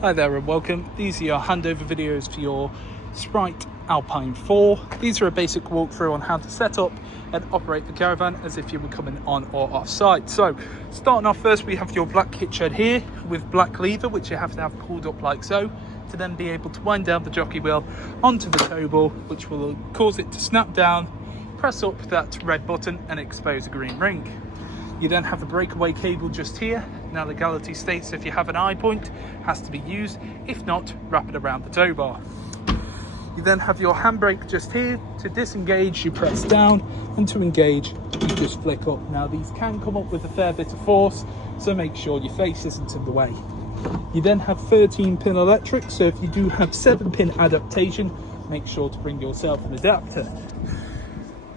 Hi there and welcome. These are your handover videos for your Sprite Alpine 4. These are a basic walkthrough on how to set up and operate the caravan as if you were coming on or off site. So starting off first, we have your black kit shed here with black lever, which you have to have pulled up like so, to then be able to wind down the jockey wheel onto the tow ball, which will cause it to snap down, press up that red button and expose a green ring. You then have a breakaway cable just here. Now legality states if you have an eye point, it has to be used. If not, wrap it around the tow bar. You then have your handbrake just here. To disengage, you press down, and to engage, you just flick up. Now these can come up with a fair bit of force, so make sure your face isn't in the way. You then have 13-pin electric, so if you do have 7-pin adaptation, make sure to bring yourself an adapter.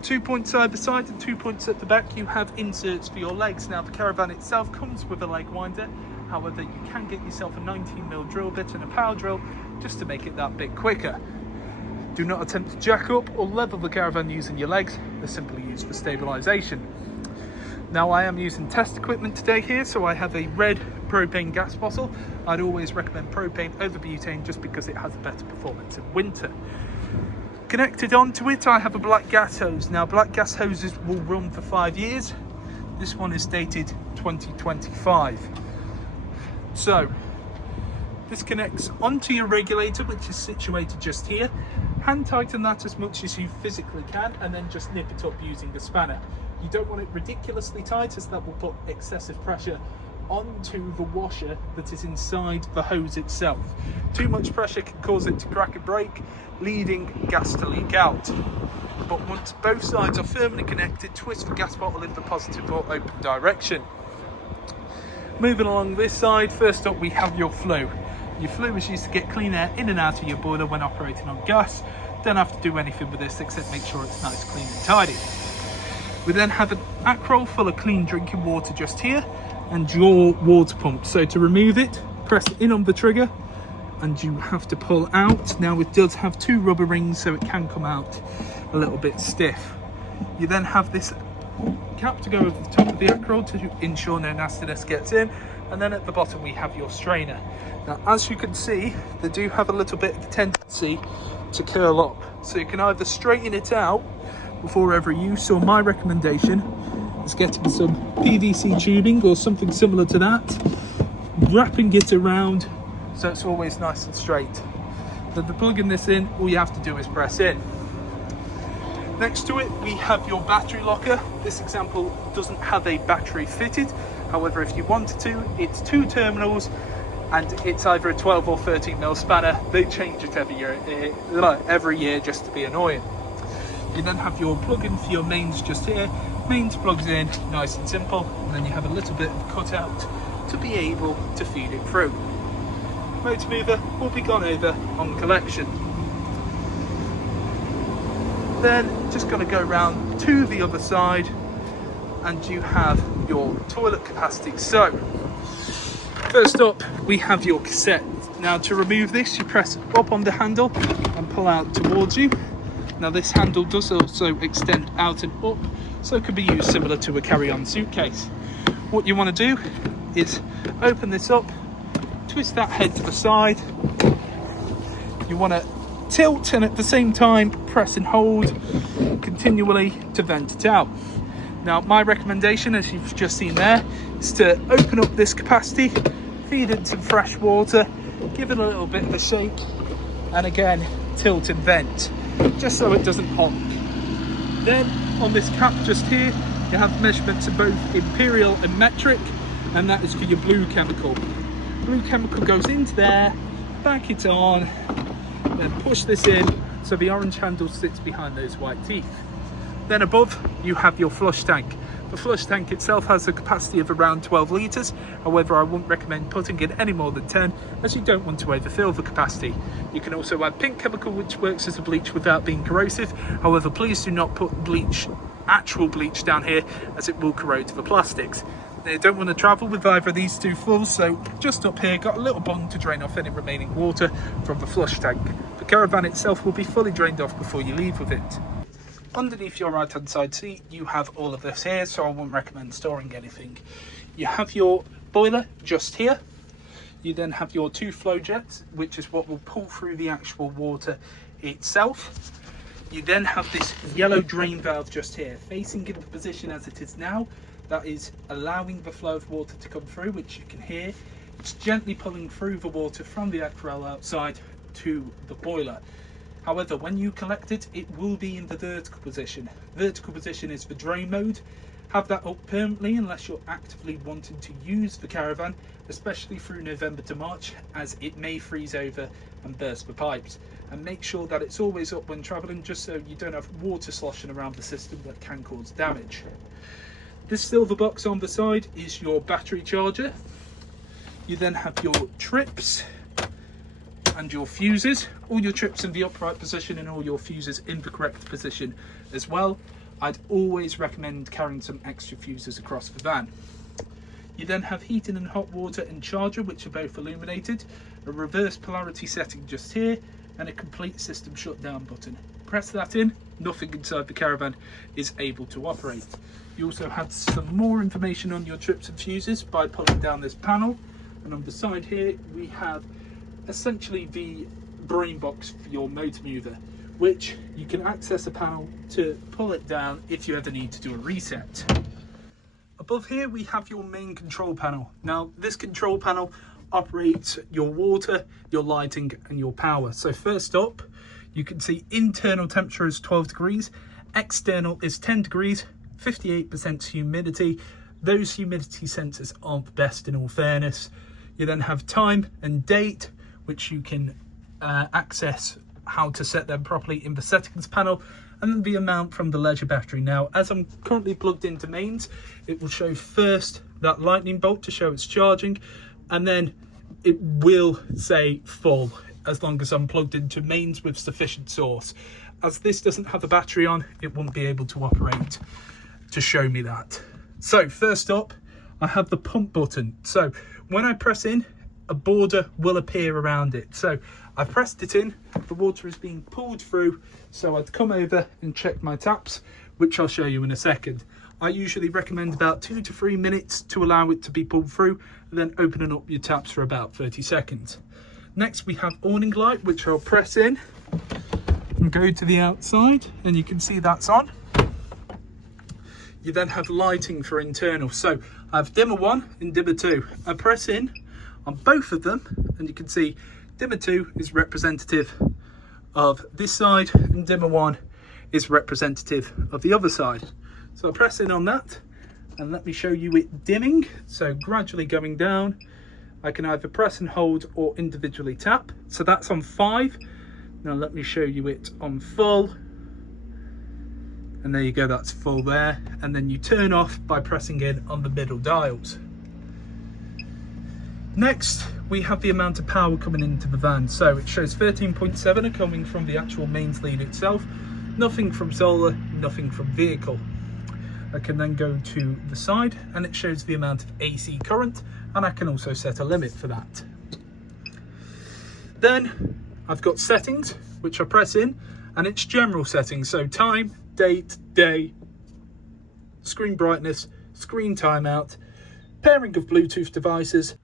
2 points side by side and 2 points at the back, you have inserts for your legs. Now the caravan itself comes with a leg winder, however you can get yourself a 19mm drill bit and a power drill just to make it that bit quicker. Do not attempt to jack up or level the caravan using your legs, they're simply used for stabilisation. Now I am using test equipment today here, so I have a red propane gas bottle. I'd always recommend propane over butane just because it has a better performance in winter. Connected onto it, I have a black gas hose. Now, black gas hoses will run for 5 years. This one is dated 2025. So, this connects onto your regulator, which is situated just here. Hand tighten that as much as you physically can, and then just nip it up using the spanner. You don't want it ridiculously tight, as that will put excessive pressure onto the washer that is inside the hose itself. Too much pressure can cause it to crack and break, leading gas to leak out. But once both sides are firmly connected, twist the gas bottle in the positive or open direction. Moving along this side, first up we have your flue. Your flue is used to get clean air in and out of your boiler when operating on gas. Don't have to do anything with this except make sure it's nice, clean and tidy. We then have an acroll full of clean drinking water just here, and your water pump. So to remove it, press in on the trigger and you have to pull out. Now it does have 2 rubber rings, so it can come out a little bit stiff. You then have this cap to go over the top of the acroll to ensure no nastiness gets in, and then at the bottom we have your strainer. Now as you can see, they do have a little bit of a tendency to curl up, so you can either straighten it out before every use, or my recommendation is getting some PVC tubing or something similar to that, wrapping it around so it's always nice and straight. Then to plug in this in, all you have to do is press in. Next to it we have your battery locker. This example doesn't have a battery fitted, however if you wanted to, it's 2 terminals and it's either a 12 or 13mm spanner. They change it every year just to be annoying. You then have your plug-in for your mains just here. Mains plugs in, nice and simple, and then you have a little bit of cutout to be able to feed it through. Motor mover will be gone over on collection. Then just going to go round to the other side and you have your toilet capacity. So first up we have your cassette. Now to remove this, you press up on the handle and pull out towards you. Now this handle does also extend out and up, so it can be used similar to a carry-on suitcase. What you want to do is open this up, twist that head to the side. You want to tilt and at the same time press and hold continually to vent it out. Now my recommendation, as you've just seen there, is to open up this capacity, feed it some fresh water, give it a little bit of a shake, and again tilt and vent, just so it doesn't honk. Then on this cap just here, you have measurements of both imperial and metric, and that is for your blue chemical. Blue chemical goes into there, back it on, then push this in so the orange handle sits behind those white teeth. Then above you have your flush tank. The flush tank itself has a capacity of around 12 litres, however I wouldn't recommend putting in any more than 10 as you don't want to overfill the capacity. You can also add pink chemical which works as a bleach without being corrosive, however please do not put actual bleach down here as it will corrode the plastics. Now, you don't want to travel with either of these 2 fulls, so just up here got a little bung to drain off any remaining water from the flush tank. The caravan itself will be fully drained off before you leave with it. Underneath your right hand side seat you have all of this here, so I wouldn't recommend storing anything. You have your boiler just here. You then have your 2 flow jets, which is what will pull through the actual water itself. You then have this yellow drain valve just here, facing in the position as it is now. That is allowing the flow of water to come through, which you can hear. It's gently pulling through the water from the aquarelle outside to the boiler. However, when you collect it, it will be in the vertical position. Vertical position is the drain mode. Have that up permanently unless you're actively wanting to use the caravan, especially through November to March, as it may freeze over and burst the pipes. And make sure that it's always up when travelling, just so you don't have water sloshing around the system that can cause damage. This silver box on the side is your battery charger. You then have your trips and your fuses. All your trips in the upright position and all your fuses in the correct position as well. I'd always recommend carrying some extra fuses across the van. You then have heating and hot water and charger, which are both illuminated, a reverse polarity setting just here, and a complete system shutdown button. Press that in, nothing inside the caravan is able to operate. You also have some more information on your trips and fuses by pulling down this panel, and on the side here we have essentially the brain box for your motor mover, which you can access a panel to pull it down if you ever need to do a reset. Above here we have your main control panel. Now this control panel operates your water, your lighting and your power. So first up, you can see internal temperature is 12 degrees, external is 10 degrees, 58% humidity. Those humidity sensors aren't the best in all fairness. You then have time and date, which you can access how to set them properly in the settings panel, and then the amount from the leisure battery. Now, as I'm currently plugged into mains, it will show first that lightning bolt to show it's charging, and then it will say full as long as I'm plugged into mains with sufficient source. As this doesn't have a battery on, it won't be able to operate to show me that. So first up, I have the pump button. So when I press in, a border will appear around it. So I pressed it in, the water is being pulled through, so I'd come over and check my taps, which I'll show you in a second. I usually recommend about 2 to 3 minutes to allow it to be pulled through, and then opening up your taps for about 30 seconds. Next we have awning light, which I'll press in and go to the outside, and you can see that's on. You then have lighting for internal. So I have dimmer 1 and dimmer 2. I press in on both of them, and you can see dimmer 2 is representative of this side and dimmer 1 is representative of the other side. So I'll press in on that and let me show you it dimming. So gradually going down, I can either press and hold or individually tap. So that's on 5. Now let me show you it on full. And there you go, that's full there. And then you turn off by pressing in on the middle dials. Next, we have the amount of power coming into the van. So it shows 13.7 are coming from the actual mains lead itself. Nothing from solar, nothing from vehicle. I can then go to the side and it shows the amount of AC current, and I can also set a limit for that. Then I've got settings, which I press in, and it's general settings. So time, date, day, screen brightness, screen timeout, pairing of Bluetooth devices,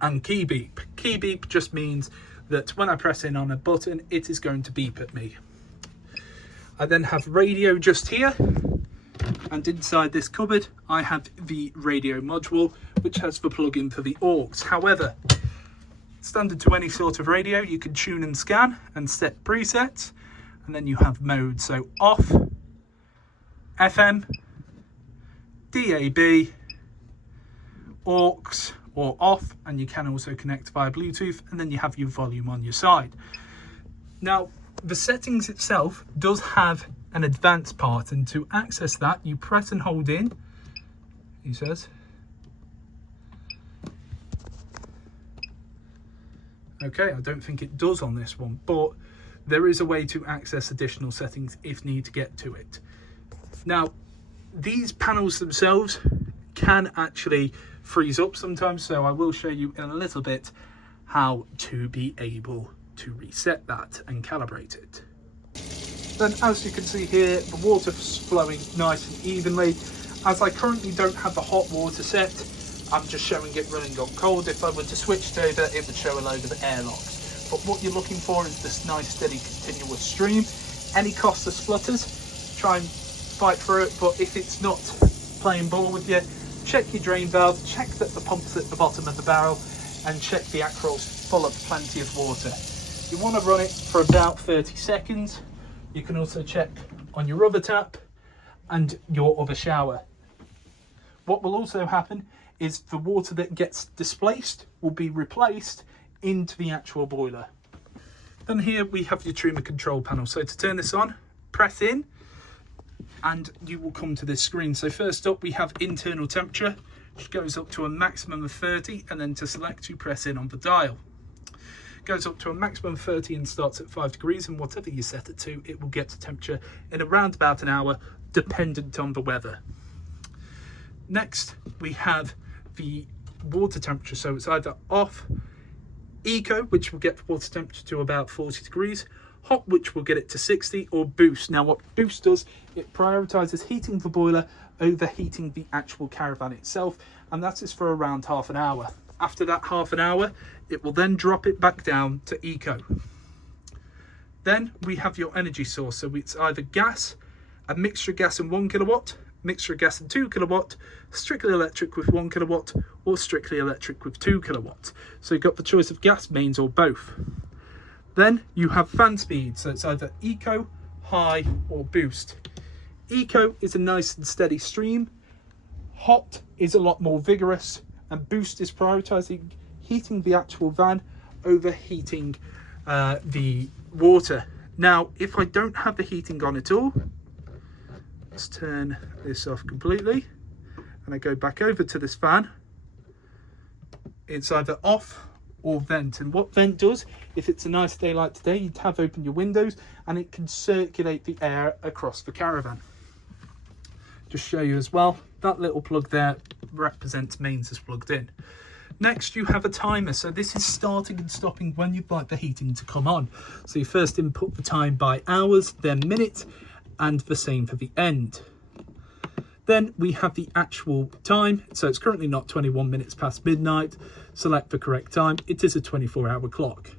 and key beep. Key beep just means that when I press in on a button, it is going to beep at me. I then have radio just here, and inside this cupboard I have the radio module, which has the plug-in for the aux. However, standard to any sort of radio, you can tune and scan and set presets, and then you have modes, so off, FM, DAB, aux or off, and you can also connect via Bluetooth, and then you have your volume on your side. Now, the settings itself does have an advanced part, and to access that you press and hold in, he says. Okay, I don't think it does on this one, but there is a way to access additional settings if need to get to it. Now, these panels themselves can actually freeze up sometimes, so I will show you in a little bit how to be able to reset that and calibrate it. Then, as you can see here, the water's flowing nice and evenly. As I currently don't have the hot water set, I'm just showing it running on cold. If I were to switch it over, it would show a load of air locks. But what you're looking for is this nice, steady, continuous stream. Any coughs or splutters, try and fight through it. But if it's not playing ball with you, check your drain valve, check that the pump's at the bottom of the barrel, and check the acro's full of plenty of water. You want to run it for about 30 seconds. You can also check on your other tap and your other shower. What will also happen is the water that gets displaced will be replaced into the actual boiler. Then here we have your Truma control panel. So to turn this on, press in and you will come to this screen. So first up we have internal temperature, which goes up to a maximum of 30, and then to select you press in on the dial. It goes up to a maximum of 30 and starts at 5 degrees, and whatever you set it to, it will get to temperature in around about an hour, dependent on the weather. Next we have the water temperature, so it's either off, eco, which will get the water temperature to about 40 degrees, hot, which will get it to 60, or boost. Now what boost does, it prioritizes heating the boiler over heating the actual caravan itself, and that is for around half an hour. After that half an hour, it will then drop it back down to eco. Then we have your energy source, so it's either gas, a mixture of gas and 1 kilowatt, mixture of gas and 2 kilowatt, strictly electric with 1 kilowatt, or strictly electric with 2 kilowatt. So you've got the choice of gas, mains, or both. Then you have fan speed, so it's either eco, high, or boost. Eco is a nice and steady stream, hot is a lot more vigorous, and boost is prioritizing heating the actual van over heating the water. Now if I don't have the heating on at all, let's turn this off completely and I go back over to this fan, it's either off or vent. And what vent does, if it's a nice day like today, you'd have open your windows and it can circulate the air across the caravan. Just show you as well, that little plug there represents mains is plugged in. Next you have a timer, so this is starting and stopping when you'd like the heating to come on. So you first input the time by hours, then minutes, and the same for the end. Then we have the actual time, so it's currently not 21 minutes past midnight. Select the correct time, it is a 24-hour clock.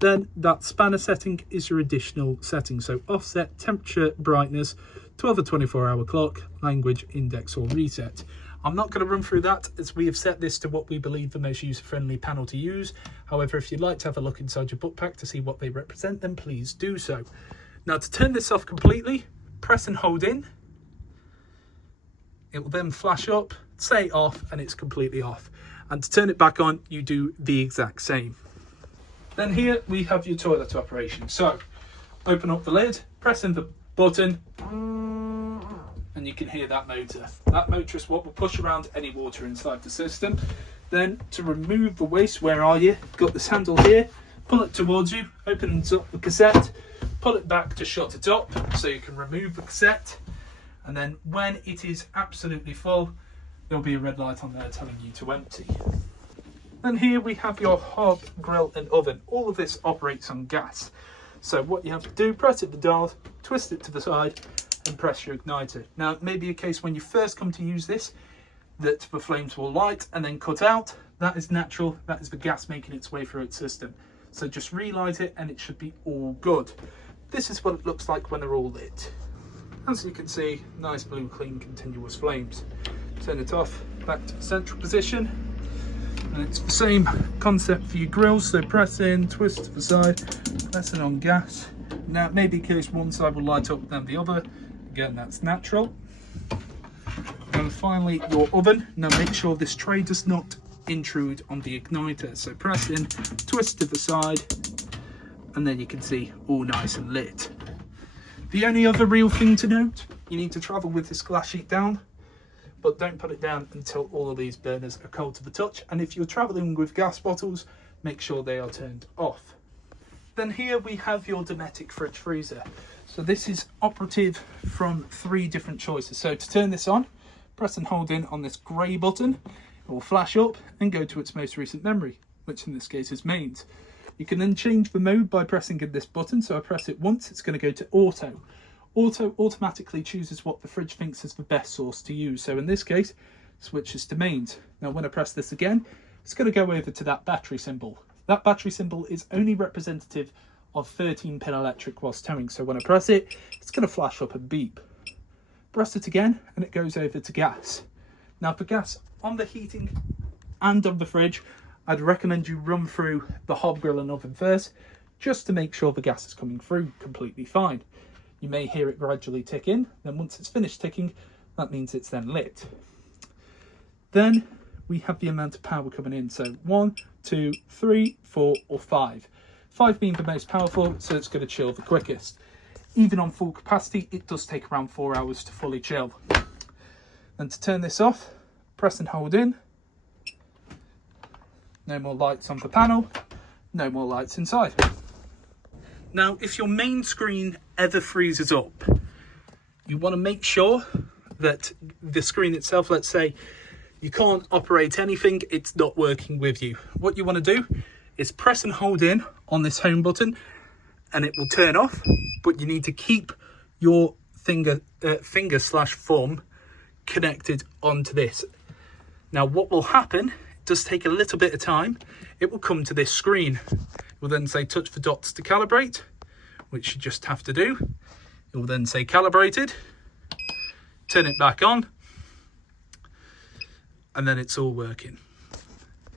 Then that spanner setting is your additional setting, so offset, temperature, brightness, 12 or 24-hour clock, language, index, or reset. I'm not going to run through that, as we have set this to what we believe the most user-friendly panel to use. However, if you'd like to have a look inside your book pack to see what they represent, then please do so. Now to turn this off completely, press and hold in. It will then flash up, say off, and it's completely off. And to turn it back on, you do the exact same. Then here we have your toilet operation. So open up the lid, press in the button, and you can hear that motor. That motor is what will push around any water inside the system. Then to remove the waste, where are you? Got this handle here, pull it towards you, opens up the cassette, pull it back to shut it up so you can remove the cassette, and then when it is absolutely full, there'll be a red light on there telling you to empty. Then here we have your hob, grill and oven. All of this operates on gas. So what you have to do, press it the dial, twist it to the side and press your igniter. Now it may be a case when you first come to use this that the flames will light and then cut out. That is natural, that is the gas making its way through its system. So just relight it and it should be all good. This is what it looks like when they're all lit. As you can see, nice blue, clean, continuous flames. Turn it off, back to the central position. And it's the same concept for your grills, so press in, twist to the side, press it on gas. Now it may be a case one side will light up than the other. Again, that's natural. And finally, your oven. Now make sure this tray does not intrude on the igniter. So press in, twist to the side, and then you can see all nice and lit. The only other real thing to note, you need to travel with this glass sheet down, but don't put it down until all of these burners are cold to the touch. And if you're traveling with gas bottles, make sure they are turned off. Then here we have your Dometic fridge freezer. So this is operative from 3 different choices. So to turn this on, press and hold in on this grey button. It will flash up and go to its most recent memory, which in this case is mains. You can then change the mode by pressing in this button. So I press it once, it's going to go to auto. Auto automatically chooses what the fridge thinks is the best source to use. So in this case, switches to mains. Now when I press this again, it's going to go over to that battery symbol. That battery symbol is only representative of 13-pin electric whilst towing, so when I press it, it's going to flash up and beep. Press it again and it goes over to gas. Now for gas on the heating and on the fridge, I'd recommend you run through the hob grill and oven first, just to make sure the gas is coming through completely fine. You may hear it gradually tick in, then once it's finished ticking, that means it's then lit. Then we have the amount of power coming in, so 1, 2, 3, 4 or 5. 5 being the most powerful, so it's going to chill the quickest. Even on full capacity, it does take around 4 hours to fully chill. And to turn this off, press and hold in. No more lights on the panel, no more lights inside. Now, if your main screen ever freezes up, you want to make sure that the screen itself, let's say you can't operate anything, it's not working with you. What you want to do is press and hold in on this home button and it will turn off, but you need to keep your finger/thumb connected onto this. Now what will happen, it does take a little bit of time, it will come to this screen. It will then say touch the dots to calibrate, which you just have to do. It will then say calibrated, turn it back on, and then it's all working.